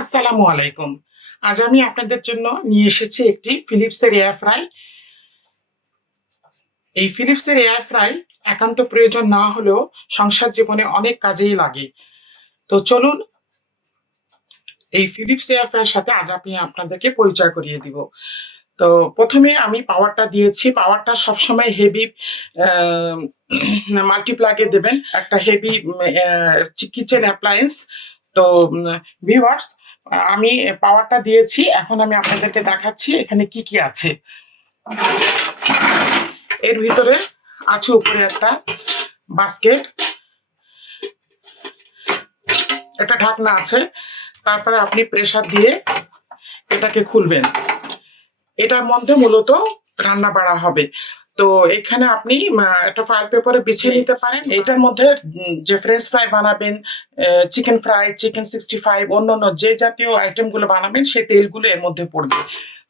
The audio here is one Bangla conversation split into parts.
আসসালামু আলাইকুম। আজ আমি আপনাদের জন্য নিয়ে এসেছি একটি ফিলিপসের এয়ার ফ্রাই। এই ফিলিপসের এয়ার ফ্রাই একান্ত প্রয়োজন না হলেও সংসার জীবনে অনেক কাজেই লাগে। তো চলুন এই ফিলিপস এয়ার ফ্রাইয়ের সাথে আজ আমি আপনাদেরকে পরিচয় করিয়ে দিব। তো প্রথমে আমি পাওয়ারটা দিয়েছি। পাওয়ারটা সবসময় হেভি মাল্টিপ্লাগে দেবেন। একটা হেভি কিচেন অ্যাপ্লায়েন্স। তো ভিউয়ার্স, আমি পাওয়ারটা দিয়েছি। এখন আমি আপনাদেরকে দেখাচ্ছি এখানে কি কি আছে। এর ভিতরে আছে উপরে একটা বাস্কেট, একটা ঢাকনা আছে। তারপরে আপনি প্রেসার দিয়ে এটাকে খুলবেন। এটার মধ্যে মূলত রান্না বাড়া হবে। তো এখানে আপনি একটা ফয়েল পেপারে বিছিয়ে নিতে পারেন। এটার মধ্যে যে ফ্রেঞ্চ ফ্রাই বানাবেন, চিকেন ফ্রাই, চিকেন 65, অন্যান্য যে জাতীয় আইটেমগুলো বানাবেন সেই তেলগুলো এর মধ্যে পড়বে।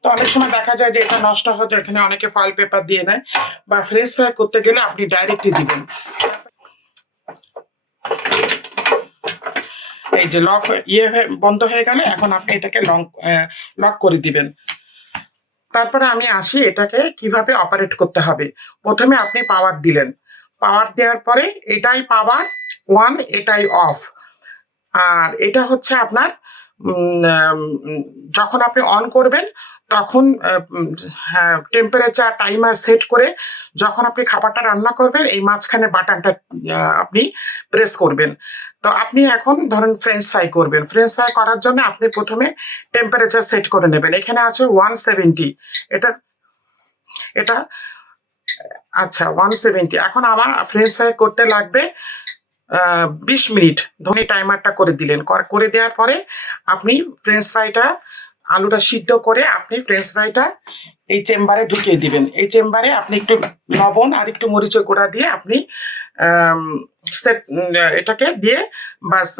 তো অনেক সময় দেখা যায় যে এটা নষ্ট হয়ে যায়, এখানে অনেকে ফয়েল পেপার দিয়ে নেয়, বা ফ্রেঞ্চ ফ্রাই করতে গেলে আপনি ডাইরেক্টলি দিবেন। এই যে লক বন্ধ হয়ে গেলে এখন আপনি এটাকে লক করে দিবেন। তারপরে আমি আসি এটাকে কিভাবে অপারেট করতে হবে। প্রথমে আপনি পাওয়ার দিলেন। পাওয়ার দেওয়ার পরে এটাই পাওয়ার অন, এটাই অফ। আর এটা হচ্ছে আপনার যখন আপনি অন করবেন তখন টেম্পারেচার টাইমার সেট করে যখন আপনি খাবারটা রান্না করবেন এই মাঝখানে বাটনটা আপনি প্রেস করবেন। তো আপনি এখন ধরেন ফ্রেঞ্চ ফ্রাই করবেন। ফ্রেঞ্চ ফ্রাই করার জন্য আপনি প্রথমে টেম্পারেচার সেট করে নেবেন। এখানে আছে 170। এটা এটা আচ্ছা 170। এখন আমার ফ্রেঞ্চ ফ্রাই করতে লাগবে 20 মিনিট। ধরে টাইমারটা করে দিলেন। করে দেওয়ার পরে আপনি ফ্রেঞ্চ ফ্রাইটা, আলুটা সিদ্ধ করে আপনি ফ্রেঞ্চ ফ্রাইটা এই চেম্বারে ঢুকিয়ে দিবেন। এই চেম্বারে আপনি একটু লবণ আর একটু মরিচের গুঁড়া দিয়ে আপনি এটাকে দিয়ে বাস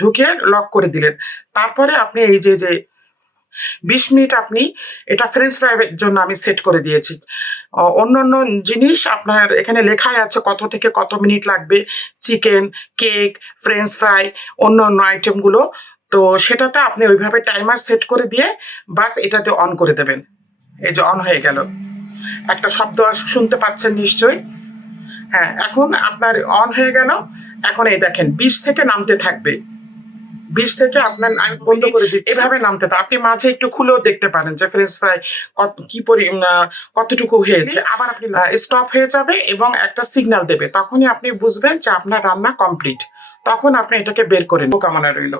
ঢুকিয়ে লক করে দিলেন। তারপরে আপনি এই যে 20 মিনিট আপনি এটা ফ্রেঞ্চ ফ্রাইয়ের জন্য আমি সেট করে দিয়েছি। অন্য অন্য জিনিস আপনার এখানে লেখাই আছে কত থেকে কত মিনিট লাগবে, চিকেন, কেক, ফ্রেঞ্চ ফ্রাই, অন্য অন্য আইটেমগুলো। তো সেটাতে আপনি ওইভাবে টাইমার সেট করে দিয়ে বাস এটাতে অন করে দেবেন। এই যে অন হয়ে গেল, একটা শব্দ শুনতে পাচ্ছেন নিশ্চয়ই। হ্যাঁ, এখন আপনার অন হয়ে গেল। এখন এই দেখেন 20 থেকে নামতে থাকবে। 20 থেকে আপনার আমি বন্ধ করে দিচ্ছি। এভাবে নামতে থাকবে। আপনি মাঝে একটু খুলেও দেখতে পারেন যে ফ্রেঞ্চ ফ্রাই কতটুকু হয়েছে। আবার আপনি স্টপ হয়ে যাবে এবং একটা সিগন্যাল দেবে। তখনই আপনি বুঝবেন যে আপনার রান্না কমপ্লিট। তখন আপনি এটাকে বের করে নিন। শুভকামনা রইল।